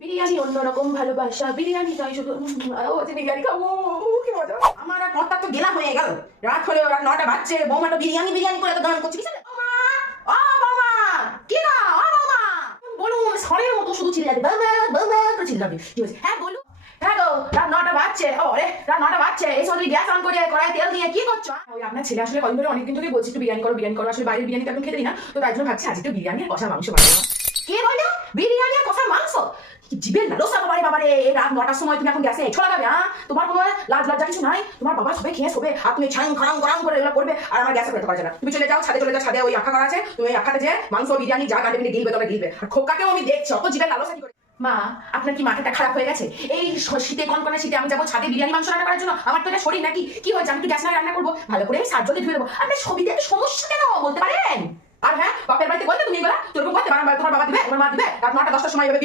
বিরিয়ানি অন্যরকম ভালোবাসা, বিরিয়ানি চাই শুধু বিরিয়ানি খাবো, কি মজা। আমার আর কর্তা তো গেলা হয়ে গেল, রাত হলে রাত 9টা বাজছে, বৌমাটা বিরিয়ানি বিরিয়ানি করে তো গান করছে। কি বৌমা, কি গো বৌমা, বলুন ঝড়ের মতো শুধু চিল্লাবে, বাবা বাবা করে চিল্লাবে। কি হয়েছে? হ্যাঁ বলুন। হ্যাঁ গো, রাত 9টা বাজছে। ও রে, রাত 9টা বাজছে, এই সময় গ্যাস অন করে কড়াই তেল দিয়ে কি করছো? ওই আপনার ছেলে আসলে কদিন ধরে অনেকদিন ধরে বলছি একটু বিরিয়ানি করো বিরিয়ানি করো, আসলে বাইরের বিরিয়ানি তো এখন খেতে দিই না, তো তাই জন্য ভাবছি আজ একটু বিরিয়ানি আর কষা মাংস বানাবো। কে বলো বিরিয়ানি আর কষা মাংস? জিবের লালসা বাবারে বাবারে, রাত 9টার সময় তুমি এখন গ্যাসে এঁচড় লাগাবে? হ্যাঁ, তোমার কোনো লাজ লজ্জা কিছু নাই? তোমার বাবা সবাই খেয়ে শোবে আর তুমি ছাং খড়াং খড়াং করে এগুলো করবে, আর আমার গ্যাসে পেতে পারছে না। তুমি চলে যাও ছাদে, চলে যাও ছাদে, ওই আঁকা করা আছে, তুমি ওই আঁকাতে যে মাংস বিরিয়ানি যা কাটে পিটে গিলবে তোমরা গিলবে। আর খোকাকেও আমি দেখছি অত জিবের লালসা কি করে। মা, আপনার কি মাথাটা খারাপ হয়ে গেছে? এই শীতে কনকনে শীতে আমি যাবো ছাদে বিরিয়ানি মাংস রান্না করার জন্য? আমার তো এটা শরীর নাকি? কি হয়েছে? আমি একটু গ্যাস না রান্না করবো, ভালো করে আমি সার জলে ধুয়ে দেবো। আপনার ছবিতে একটু সমস্যা কেন বলতে পারেন? আর হ্যাঁ, বাপের বাড়িতে বলতে তুমি এগুলা তোর করতে পারো, তোমার বাবা দিবে, তোমার মা দিবে, রাত 9টা 10টার সময়